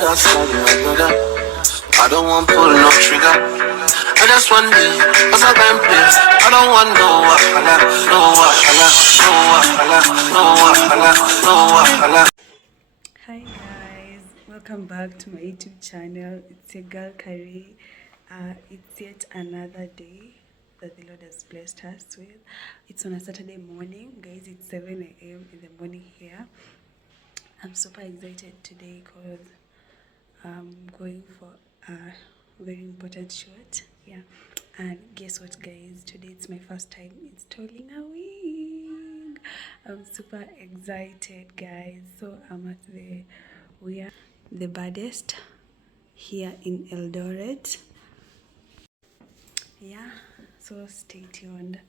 that's not my brother. I don't want pull no trigger. I just want me, cause I can play. I don't want no wahala, no wahala, no wahala, no wahala, no wahala. Hi guys, welcome back to my YouTube channel. It's your girl Carrie. It's yet another day that the Lord has blessed us with. It's on a Saturday morning, guys. It's 7 a.m. in the morning here. I'm super excited today because I'm going for a very important shoot. Yeah, and guess what, guys? Today it's my first time installing a wig. I'm super excited, guys. So I'm at we are the baddest here in Eldoret. Yeah, so stay tuned.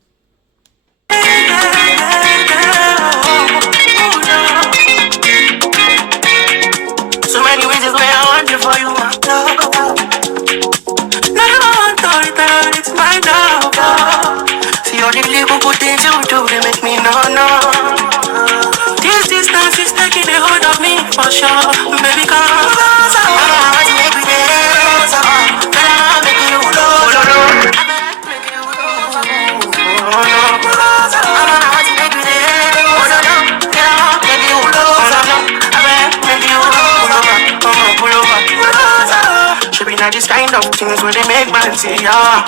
So many reasons why I want you for you, my love. Not about authority, it's my love. See all the little good things you do, they make me no. This distance is taking a hold of me for sure. Baby, come closer. I want to make me closer. Then I'll make you closer. Make you closer. I want to make me closer. Then I'll make you closer. Make you closer. Come on, pull over. Should be not this kind of things where they make man see ya.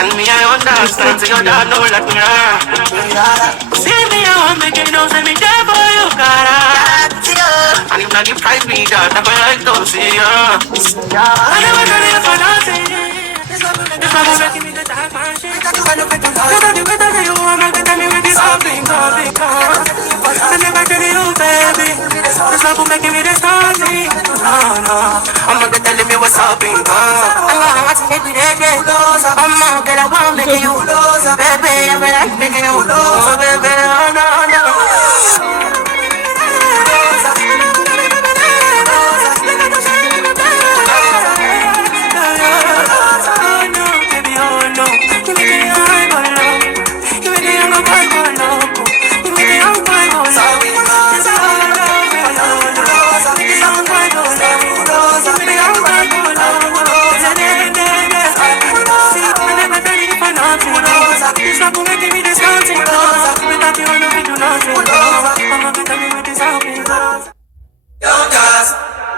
And me, I understand, so you don't know like me. See me, I want make you know, say me there for you, cara. And if not the price me that, I'm like, don't see ya. I never done it for nothing. This love is making me the type of shit. I look at the better you want, make it tell me with this something. I never tell you, baby. This love will making me the story. No. I'm not telling me what's up in I want to make me that closer. I'm not gonna want to make you closer. Baby, I'm like making you closer. Baby, no.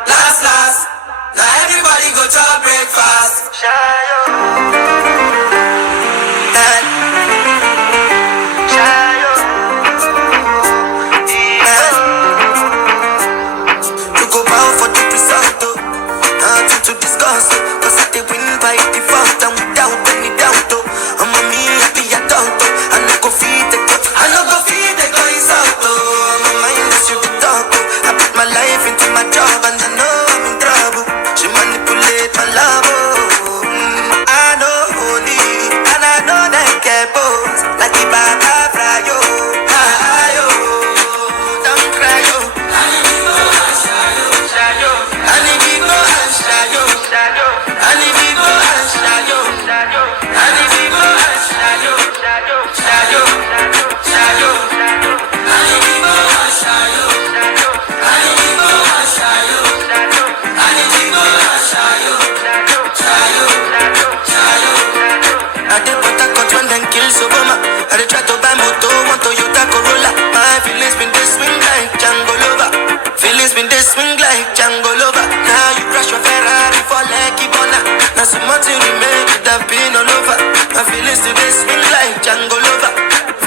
Last, now everybody go to breakfast. You go bow for the result, nothing to discuss, cause I did win by default and without any doubt. I'm a me happy adult, I no go feed the go, I no go feed the go is out. My mind is you be talk, I put my life into my job and I know I'm in trouble. She manipulate my love, I know holy and I know that get both like the baba fry yo. Don't cry yo. I did what I got when them kills Obama. I did try to buy moto, want Toyota Corolla. My feelings been this swing like Django Lover. Feelings been this swing like Django Lover. Now you crash your Ferrari for Lucky Bona. Now some more to remain, could have been all over. My feelings today swing like Django Lover.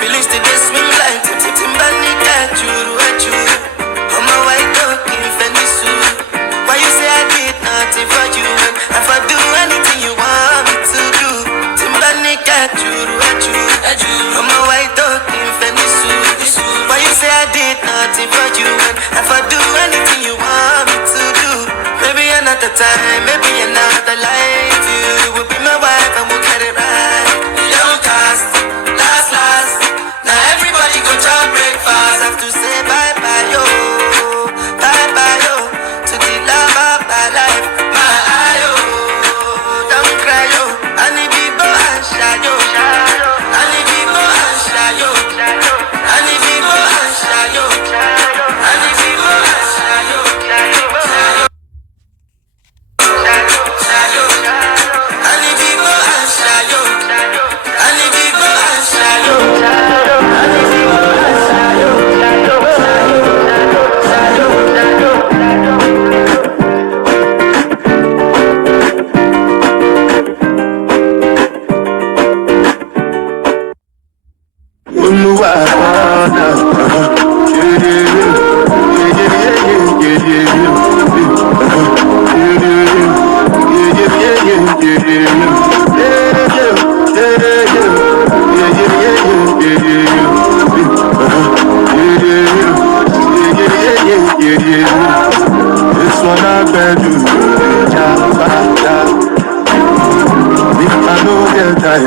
Feelings today swing like Timbani Kachuru. I'm a white dog in Venice. Why you say I did nothing for you? And if I do anything you want me to do, Timbani Kachuru. I'm a white dog in Venice. Why you say I did nothing for you? And if I do anything you want me to do, maybe another time, maybe another life, you will be my wife and we'll get it right. Young cast, last. Now everybody go to breakfast. Have to say bye yo, to the love of my life, my ayo. Don't cry yo, I need people and shadow. I need people and shadow. I need people and shadow. I need people and shadow. one I beg you. I know get tired,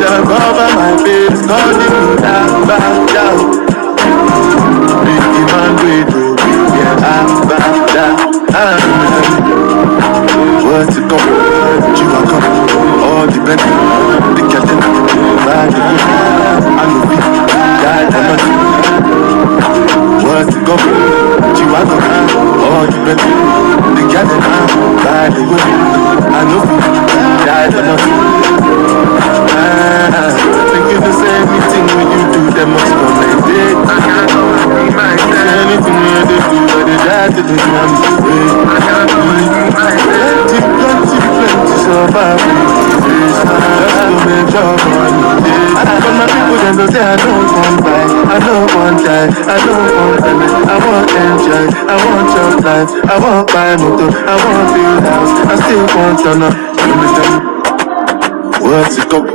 I cover my face, calling me down. Big man, wait, what's it come? You are come, all depends. The captain, I know it, die for nothing. What's it come? You are come, all depends. The captain, I know it, die for nothing. Think it's the same thing when you do them must commend. I can't always be myself. Anything you do, but they try to do I'm I can't always be myself. Plenty survive. Just to make your money. But my people then don't say I don't want buy, I don't want die, I don't want payment, I want enjoy, I want your life, I want buy motor, I want build house, I still want to know. What's it called?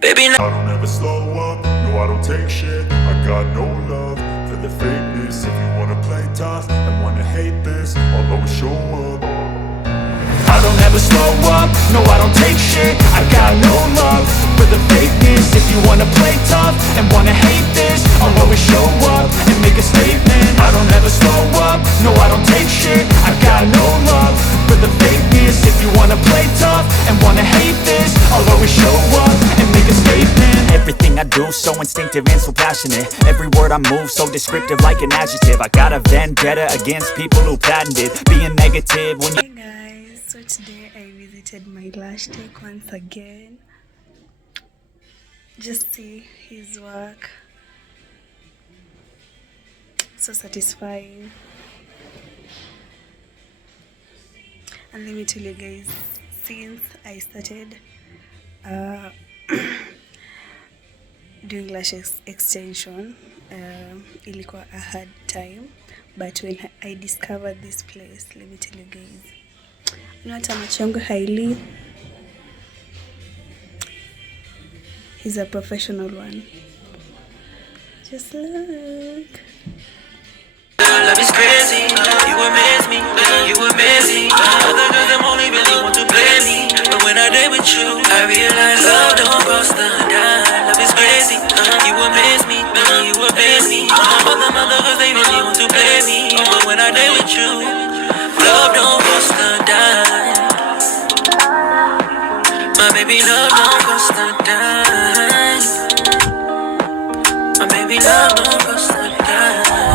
Baby, no. I don't ever slow up, no I don't take shit. I got no love for the fakeness. If you wanna play tough and wanna hate this, I'll always show up. I don't ever slow up, no I don't take shit. I got no love for the fakeness. If you wanna play tough and wanna hate this, I'll always show up and make a statement. I don't ever slow up, no I don't take shit. I got no love for the fakeness. If you wanna play tough and wanna hate this, I'll always show up and make a statement. Everything I do so instinctive and so passionate. Every word I move so descriptive like an adjective. I got a vendetta against people who patented being negative when you. Hey guys, so today I visited my lash tech once again. Just see his work. So satisfying. And let me tell you guys, since I started doing lash extension, ilikuwa a hard time, but when I discovered this place, let me tell you guys, you know what, macho yangu Heyy, he's a professional one. Just look. Love is crazy, you amaze me, you amaze me. Other girls them only really want to play me, but when I date with you, I realize love don't cost a dime. Love is crazy, you amaze me, you amaze me. Other girls they really want to play me, but when I date with you, love don't cost a dime. My baby, love don't cost a dime. My baby, love don't cost a dime.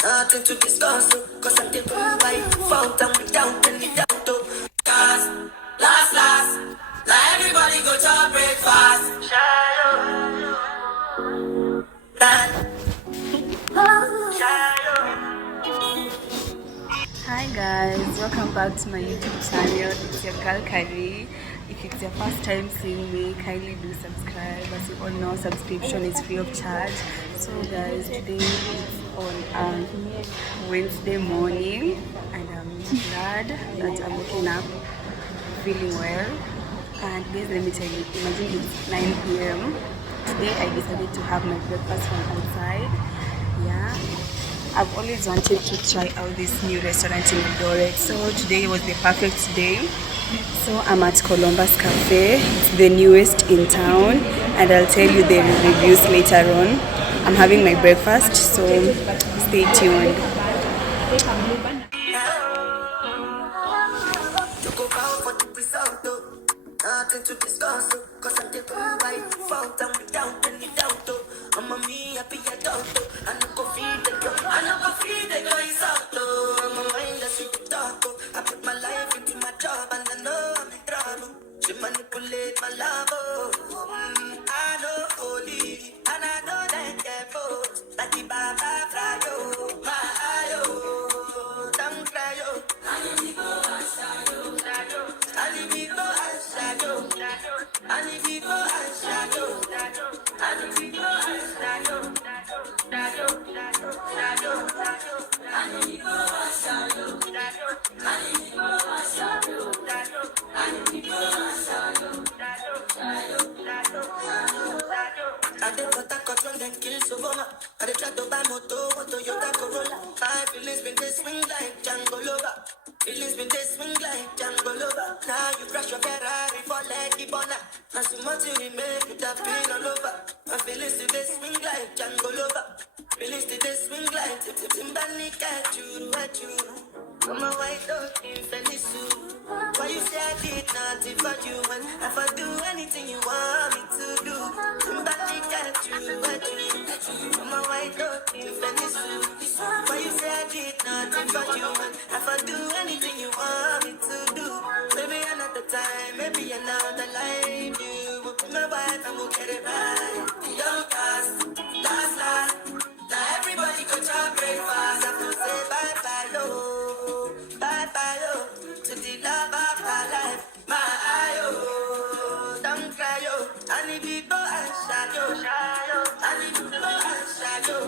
Nothing to discuss, cause I'm the one by fountain without any doubt. Last, like everybody go to breakfast. Hi guys, welcome back to my YouTube channel. It's your girl Heyy. If it's your first time seeing me, kindly do subscribe. As you all know, subscription is free of charge. So guys, today is on Wednesday morning, and I'm glad that I'm waking up feeling well. And guys, let me tell you, imagine it's 9 p.m. Today I decided to have my breakfast from outside. Yeah, I've always wanted to try out this new restaurant in Eldoret, so today was the perfect day. So I'm at Columbus Cafe. It's the newest in town, and I'll tell you the reviews later on. I'm having my breakfast, so stay tuned. Nothing to discuss, cause I'm the one by fault and without any doubt. I'm a me happy adult, I no go feed the girl, I no go feed the girl is out. I'm a mind that's with the talk. I put my life into my job and I know I'm in trouble. She manipulate my love, I know holy, and I know that careful. Like the Baba fly, my eye, don't cry, I did what I got when them kills over my. I did try to buy moto, Toyota Corolla. My feelings been they swing like Django Lover. Feelings been they swing like Django Lover. Now you crash your Ferrari for like the bonnet. Now so much you remain with that pain all over. My feelings today swing like Django Lover. Feelings today swing like Timbani at you. I'm a white dog in Fendi suit. Why you say I did nothing for you when if I do anything you want me to do? Timbani at you. I'm a white dog in Fendi suit. Why you say I did nothing for you when if I do anything you want me to do? Maybe another time, maybe another life. You will be my wife and we'll get it right. Don't last. Now everybody go to breakfast. I have to say bye-bye, yo. Bye-bye, yo. To the love of my life. My eye, yo. Don't cry, yo. I need people and shadow. I need people and shadow.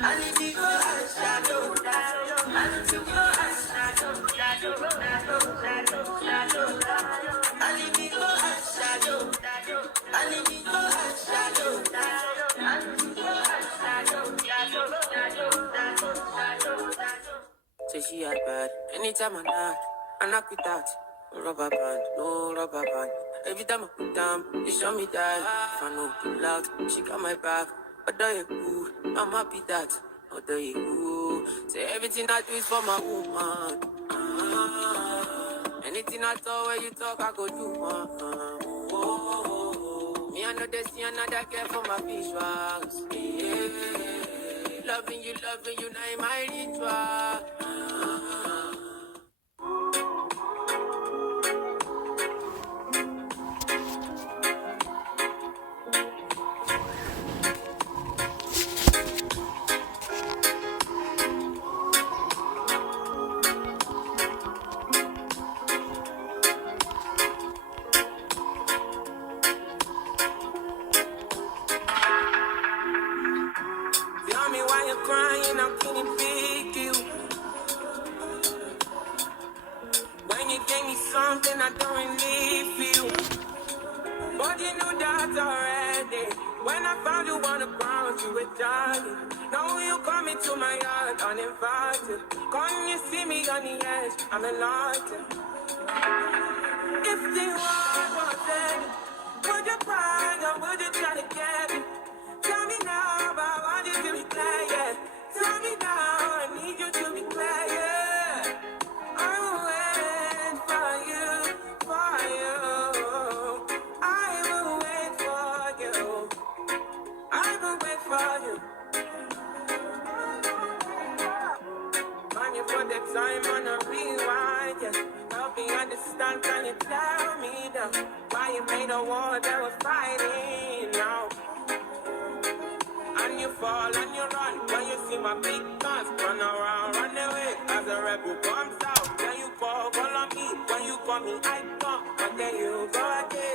I need people and shadow. I need people and shadow. I need people and shadow. I need people and shadow. Say she had bad. Anytime I knock it out. No rubber band, no rubber band. Every time I put down, they show me that. If I know too loud, she got my back. But do you cool? I'm happy that. But do you cool? Say everything I do is for my woman. Anything I talk, where you talk, I go do. Me, I know they see another care for my visuals. Yeah. Loving you, now in my ritual. Tell me why you're crying, I'm feeling big you. When you gave me something I don't really feel. But you knew that already. When I found you on the ground, you were dying. Now you coming to my yard uninvited. Come you see me on the edge, I'm enlightened. If the world was dead, would you cry or would you try to get it? Tell me now, but I want you to be clear, yeah. Tell me now, I need you to be clear, yeah. I will wait for you, for you. I will wait for you. I will wait for you. Man, you put the time on a rewind, yeah. Help me understand, can you tell me now why you made a war that was fighting now? And you fall and you run when you see my big guns. Run around, run away as a rebel comes out. Then you call on me when you call me, I come. But then you go again.